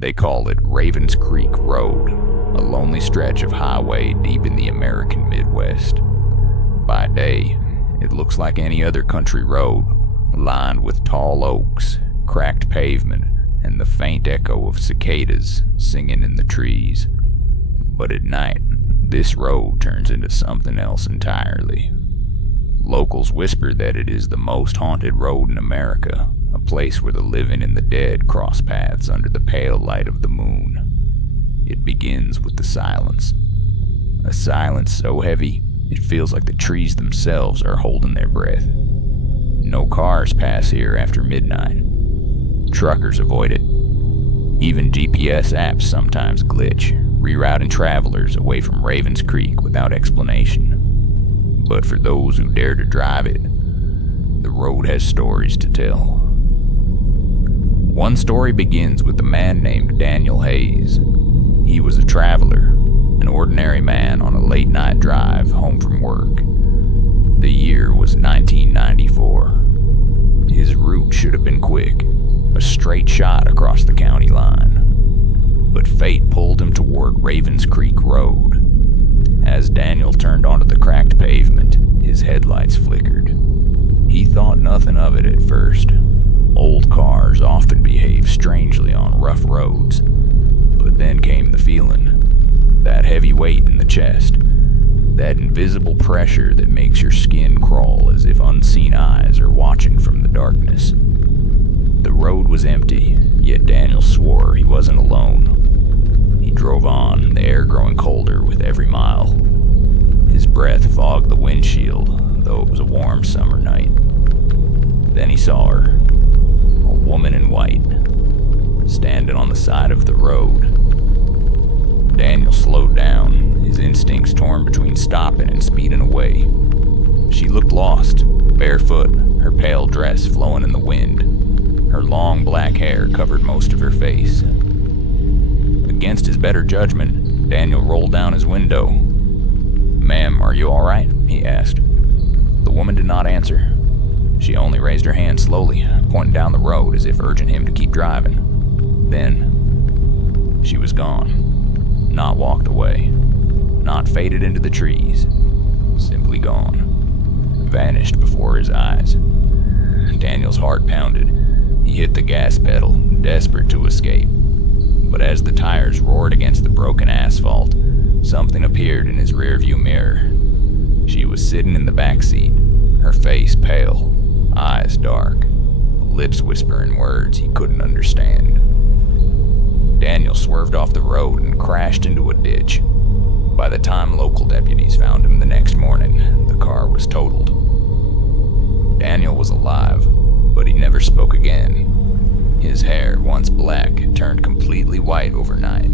They call it Ravens Creek Road, a lonely stretch of highway deep in the American Midwest. By day, it looks like any other country road, lined with tall oaks, cracked pavement, and the faint echo of cicadas singing in the trees. But at night, this road turns into something else entirely. Locals whisper that it is the most haunted road in America, a place where the living and the dead cross paths under the pale light of the moon. It begins with the silence. A silence so heavy, it feels like the trees themselves are holding their breath. No cars pass here after midnight. Truckers avoid it. Even GPS apps sometimes glitch, rerouting travelers away from Ravens Creek without explanation. But for those who dare to drive it, the road has stories to tell. One story begins with a man named Daniel Hayes. He was a traveler, an ordinary man on a late-night drive home from work. The year was 1994. His route should have been quick, a straight shot across the county line. But fate pulled him toward Ravens Creek Road. As Daniel turned onto the cracked pavement, his headlights flickered. He thought nothing of it at first. Old cars often behave strangely on rough roads. But then came the feeling, that heavy weight in the chest, that invisible pressure that makes your skin crawl as if unseen eyes are watching from the darkness. The road was empty, yet Daniel swore he wasn't alone. He drove on, the air growing colder with every mile. His breath fogged the windshield, though it was a warm summer night. Then he saw her, a woman in white, standing on the side of the road. Daniel slowed down, his instincts torn between stopping and speeding away. She looked lost, barefoot, her pale dress flowing in the wind. Her long black hair covered most of her face. Against his better judgment, Daniel rolled down his window. "Ma'am, are you all right?" he asked. The woman did not answer. She only raised her hand slowly, pointing down the road as if urging him to keep driving. Then, she was gone. Not walked away. Not faded into the trees. Simply gone. Vanished before his eyes. Daniel's heart pounded. He hit the gas pedal, desperate to escape. But as the tires roared against the broken asphalt, something appeared in his rearview mirror. She was sitting in the back seat, her face pale, eyes dark, lips whispering words he couldn't understand. Daniel swerved off the road and crashed into a ditch. By the time local deputies found him the next morning, the car was totaled. Daniel was alive, but he never spoke again. His hair, once black, had turned completely white overnight.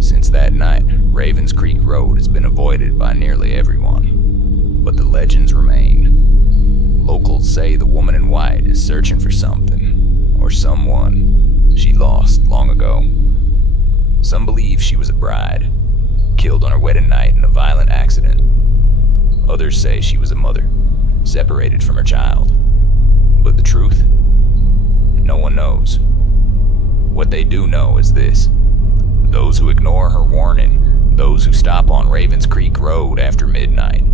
Since that night, Ravens Creek Road has been avoided by nearly everyone. But the legends remain. Locals say the woman in white is searching for something, or someone, she lost long ago. Some believe she was a bride, killed on her wedding night in a violent accident. Others say she was a mother, separated from her child. But the truth? No one knows. What they do know is this: those who ignore her warning, those who stop on Ravens Creek Road after midnight,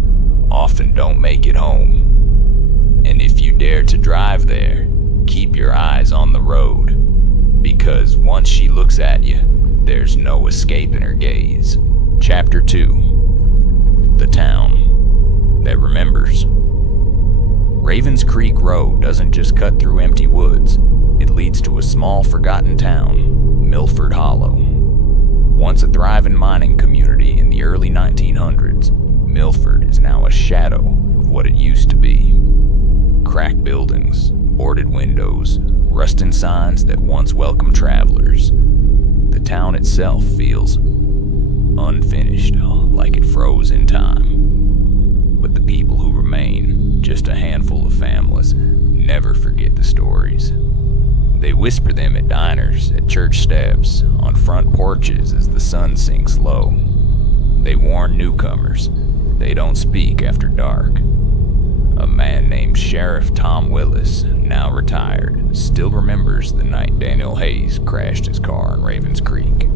often don't make it home. And if you dare to drive there, keep your eyes on the road, because once she looks at you, there's no escaping her gaze. Chapter 2. The Town That Remembers. Ravens Creek Road doesn't just cut through empty woods. It leads to a small forgotten town, Milford Hollow. Once a thriving mining community in the early 1900s, Milford is now a shadow of what it used to be. Cracked buildings, boarded windows, rusting signs that once welcomed travelers. The town itself feels unfinished, like it froze in time. But the people who remain, just a handful of families, never forget the stories. They whisper them at diners, at church steps, on front porches as the sun sinks low. They warn newcomers they don't speak after dark. a man named Sheriff Tom Willis, now retired, still remembers the night Daniel Hayes crashed his car in Ravens Creek.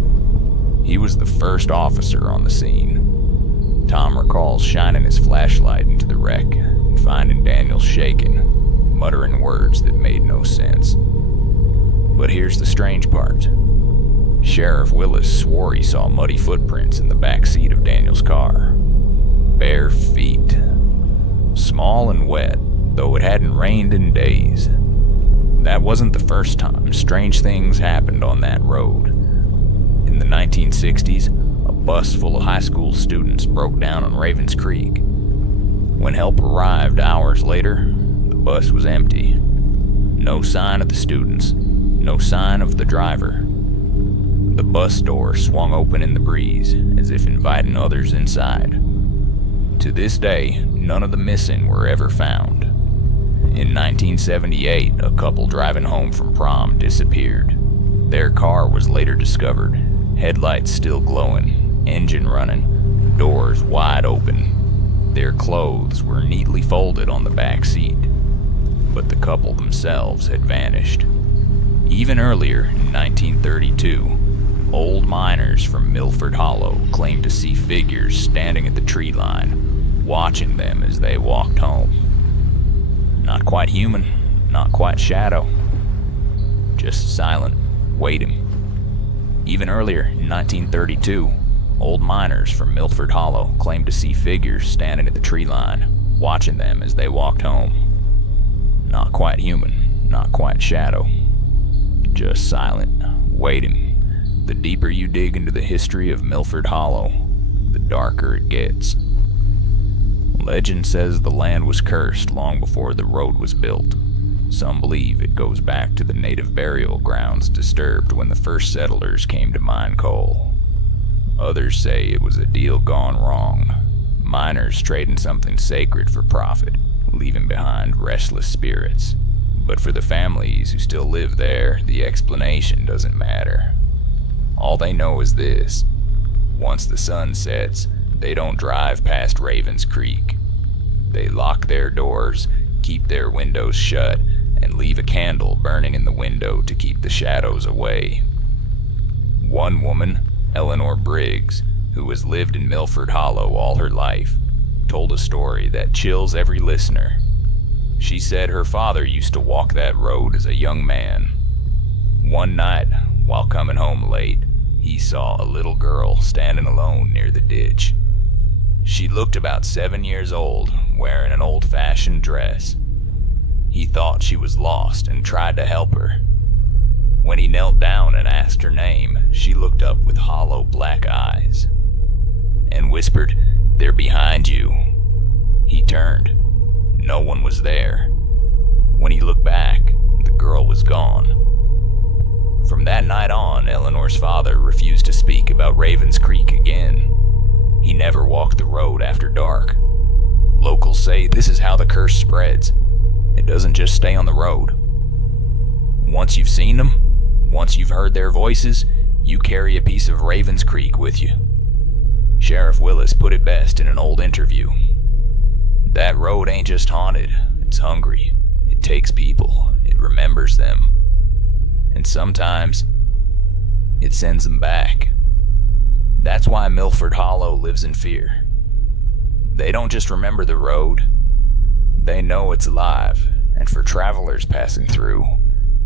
He was the first officer on the scene. Tom recalls shining his flashlight into the wreck and finding Daniel shaking, muttering words that made no sense. But here's the strange part. Sheriff Willis swore he saw muddy footprints in the back seat of Daniel's car. Bare feet. Small and wet, though it hadn't rained in days. That wasn't the first time strange things happened on that road. In the 1960s, a bus full of high school students broke down on Ravens Creek. When help arrived hours later, the bus was empty. No sign of the students, no sign of the driver. The bus door swung open in the breeze, as if inviting others inside. To this day, none of the missing were ever found. In 1978, a couple driving home from prom disappeared. Their car was later discovered, headlights still glowing, engine running, doors wide open. Their clothes were neatly folded on the back seat, but the couple themselves had vanished. Even earlier, in 1932, old miners from Milford Hollow claimed to see figures standing at the tree line, watching them as they walked home. Not quite human, not quite shadow, just silent, waiting. Even earlier, in 1932, old miners from Milford Hollow claimed to see figures standing at the tree line, watching them as they walked home. Not quite human, not quite shadow, just silent, waiting. The deeper you dig into the history of Milford Hollow, the darker it gets. Legend says the land was cursed long before the road was built. Some believe it goes back to the native burial grounds disturbed when the first settlers came to mine coal. Others say it was a deal gone wrong, miners trading something sacred for profit, leaving behind restless spirits. But for the families who still live there, the explanation doesn't matter. All they know is this: once the sun sets, they don't drive past Ravens Creek. They lock their doors, keep their windows shut, and leave a candle burning in the window to keep the shadows away. One woman, Eleanor Briggs, who has lived in Milford Hollow all her life, told a story that chills every listener. She said her father used to walk that road as a young man. One night, while coming home late, he saw a little girl standing alone near the ditch. She looked about 7 years old, wearing an old-fashioned dress. He thought she was lost and tried to help her. When he knelt down and asked her name, she looked up with hollow black eyes and whispered, "They're behind you." He turned. No one was there. When he looked back, the girl was gone. From that night on, Eleanor's father refused to speak about Ravens Creek again. He never walked the road after dark. Locals say this is how the curse spreads. It doesn't just stay on the road. Once you've seen them, once you've heard their voices, you carry a piece of Ravens Creek with you. Sheriff Willis put it best in an old interview. That road ain't just haunted, it's hungry. It takes people, it remembers them. And sometimes, it sends them back. That's why Milford Hollow lives in fear. They don't just remember the road, they know it's alive, and for travelers passing through,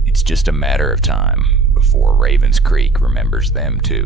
it's just a matter of time before Ravens Creek remembers them too.